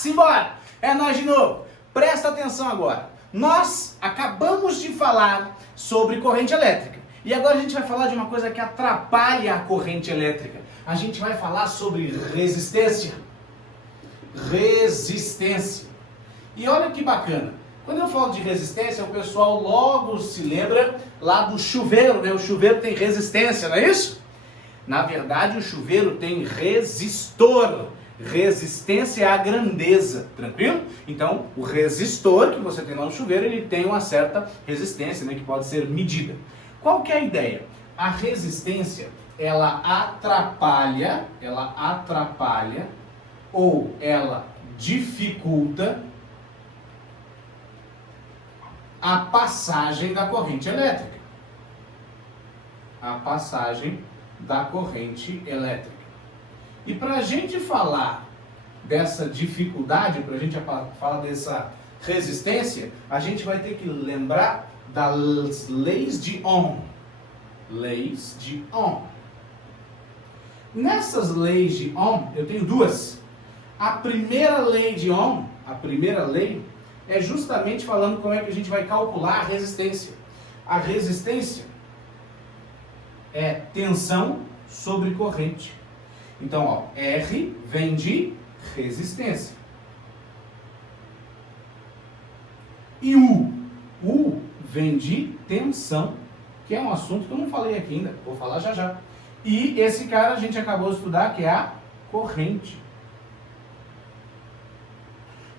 Simbora! É nós de novo. Presta atenção agora. Nós acabamos de falar sobre corrente elétrica. E agora a gente vai falar de uma coisa que atrapalha a corrente elétrica. A gente vai falar sobre resistência. Resistência. E olha que bacana. Quando eu falo de resistência, o pessoal logo se lembra lá do chuveiro, né? O chuveiro tem resistência, não é isso? Na verdade, o chuveiro tem resistor. Resistência é a grandeza, tranquilo? Então, o resistor que você tem lá no chuveiro, ele tem uma certa resistência, né, que pode ser medida. Qual que é a ideia? A resistência, ela atrapalha ou ela dificulta a passagem da corrente elétrica. A passagem da corrente elétrica. E para a gente falar dessa dificuldade, para a gente falar dessa resistência, a gente vai ter que lembrar das leis de Ohm. Leis de Ohm. Nessas leis de Ohm, eu tenho duas. A primeira lei de Ohm, a primeira lei, é justamente falando como é que a gente vai calcular a resistência. A resistência é tensão sobre corrente. Então, ó, R vem de resistência. E U vem de tensão, que é um assunto que eu não falei aqui ainda, vou falar já já. E esse cara a gente acabou de estudar, que é a corrente.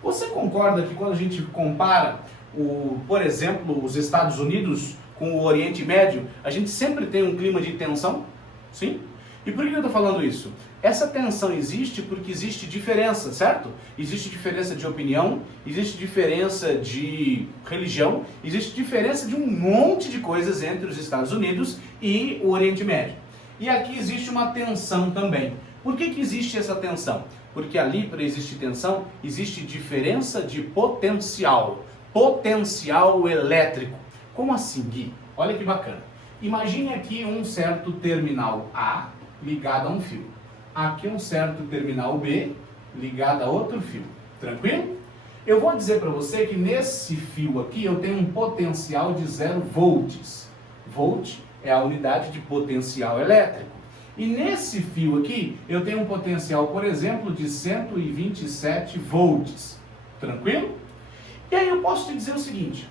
Você concorda que quando a gente compara, por exemplo, os Estados Unidos com o Oriente Médio, a gente sempre tem um clima de tensão? Sim? E por que eu estou falando isso? Essa tensão existe porque existe diferença, certo? Existe diferença de opinião, existe diferença de religião, existe diferença de um monte de coisas entre os Estados Unidos e o Oriente Médio. E aqui existe uma tensão também. Por que existe essa tensão? Porque ali, para existir tensão, existe diferença de potencial. Potencial elétrico. Como assim, Gui? Olha que bacana. Imagine aqui um certo terminal A ligado a um fio. Aqui um certo terminal B ligado a outro fio. Tranquilo? Eu vou dizer para você que nesse fio aqui eu tenho um potencial de 0 volts. Volt é a unidade de potencial elétrico. E nesse fio aqui eu tenho um potencial, por exemplo, de 127 volts. Tranquilo? E aí eu posso te dizer o seguinte: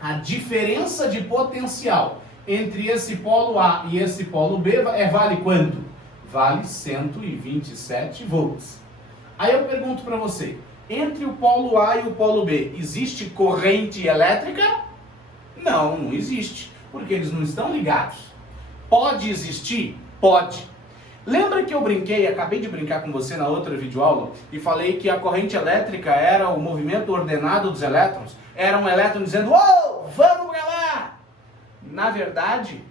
a diferença de potencial entre esse polo A e esse polo B vale quanto? Vale 127 volts. Aí eu pergunto para você, entre o polo A e o polo B, existe corrente elétrica? Não, não existe, porque eles não estão ligados. Pode existir? Pode. Lembra que eu acabei de brincar com você na outra videoaula e falei que a corrente elétrica era o movimento ordenado dos elétrons? Era um elétron dizendo, uou, vamos pra lá! Na verdade,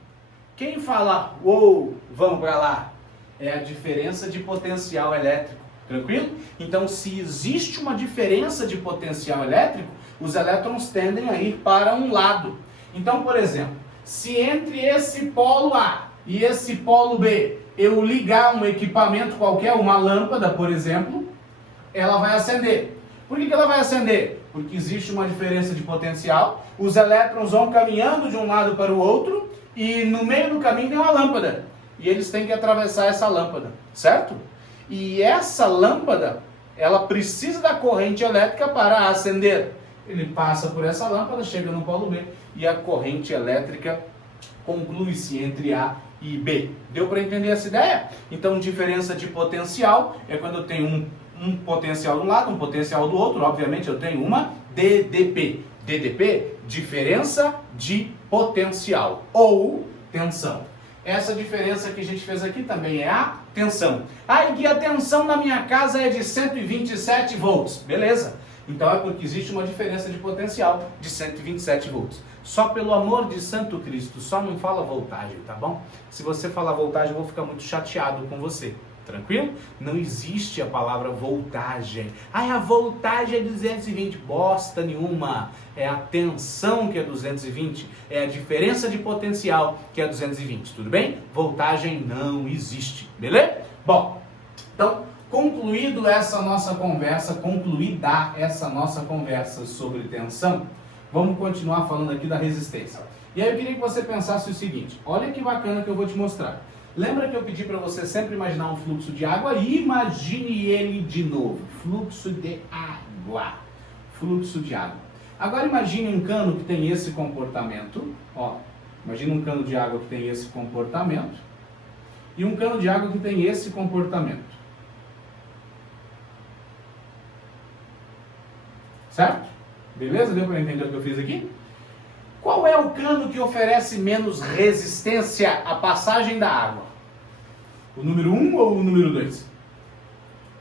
quem fala, uou, vamos pra lá, é a diferença de potencial elétrico, tranquilo? Então, se existe uma diferença de potencial elétrico, os elétrons tendem a ir para um lado. Então, por exemplo, se entre esse polo A e esse polo B, eu ligar um equipamento qualquer, uma lâmpada, por exemplo, ela vai acender. Por que ela vai acender? Porque existe uma diferença de potencial, os elétrons vão caminhando de um lado para o outro, e no meio do caminho tem uma lâmpada. E eles têm que atravessar essa lâmpada, certo? E essa lâmpada, ela precisa da corrente elétrica para acender. Ele passa por essa lâmpada, chega no polo B, e a corrente elétrica conclui-se entre A e B. Deu para entender essa ideia? Então, diferença de potencial é quando eu tenho um potencial de um lado, um potencial do outro. Obviamente, eu tenho uma DDP. DDP, diferença de potencial ou tensão. Essa diferença que a gente fez aqui também é a tensão. Ah, e a tensão na minha casa é de 127 volts. Beleza. Então é porque existe uma diferença de potencial de 127 volts. Só pelo amor de Santo Cristo, só não fala voltagem, tá bom? Se você falar voltagem, eu vou ficar muito chateado com você. Tranquilo? Não existe a palavra voltagem. Ah, a voltagem é 220. Bosta nenhuma. É a tensão que é 220. É a diferença de potencial que é 220. Tudo bem? Voltagem não existe. Beleza? Bom, então, concluída essa nossa conversa sobre tensão, vamos continuar falando aqui da resistência. E aí eu queria que você pensasse o seguinte, olha que bacana que eu vou te mostrar. Lembra que eu pedi para você sempre imaginar um fluxo de água? Imagine ele de novo, fluxo de água, fluxo de água. Agora imagine um cano que tem esse comportamento, ó, imagine um cano de água que tem esse comportamento e um cano de água que tem esse comportamento. Certo? Beleza? Deu para entender o que eu fiz aqui? Qual é o cano que oferece menos resistência à passagem da água? O número 1 ou o número 2?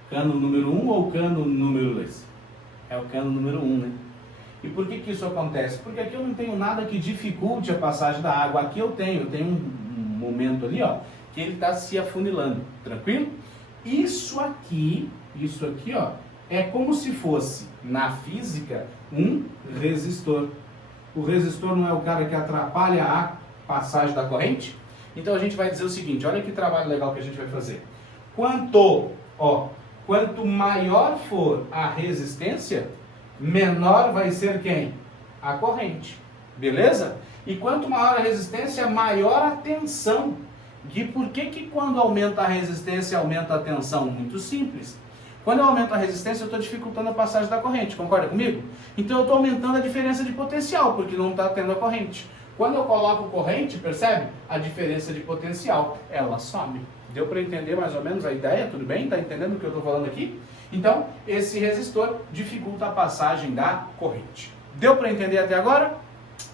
Cano número 1 ou cano número 2? É o cano número 1, né? E por que isso acontece? Porque aqui eu não tenho nada que dificulte a passagem da água. Aqui eu tenho um momento ali, ó, que ele está se afunilando. Tranquilo? Isso aqui, ó, é como se fosse, na física, um resistor. O resistor não é o cara que atrapalha a passagem da corrente? Então a gente vai dizer o seguinte, olha que trabalho legal que a gente vai fazer. Quanto maior for a resistência, menor vai ser quem? A corrente. Beleza? E quanto maior a resistência, maior a tensão. E por que quando aumenta a resistência, aumenta a tensão? Muito simples. Quando eu aumento a resistência, eu estou dificultando a passagem da corrente, concorda comigo? Então eu estou aumentando a diferença de potencial, porque não está tendo a corrente. Quando eu coloco corrente, percebe? A diferença de potencial, ela some. Deu para entender mais ou menos a ideia? Tudo bem? Está entendendo o que eu estou falando aqui? Então, esse resistor dificulta a passagem da corrente. Deu para entender até agora?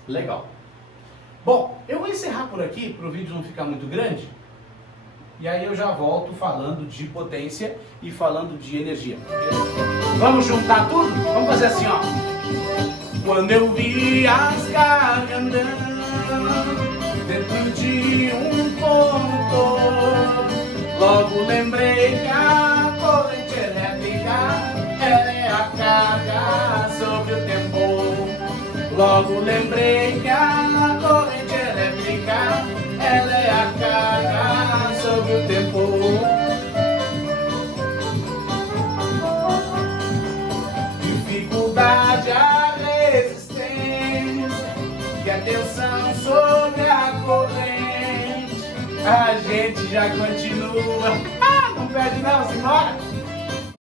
Legal. Bom, eu vou encerrar por aqui, para o vídeo não ficar muito grande. E aí eu já volto falando de potência e falando de energia. Vamos juntar tudo? Vamos fazer assim, ó. Quando eu vi as cargas andando dentro de um condutor, logo lembrei que a corrente elétrica ela é a carga sobre o tempo. Logo lembrei que a corrente elétrica ela é a carga sobre o tempo. Dificuldade a resistência e a tensão sobre a corrente. A gente já continua. Não perde não, senhora.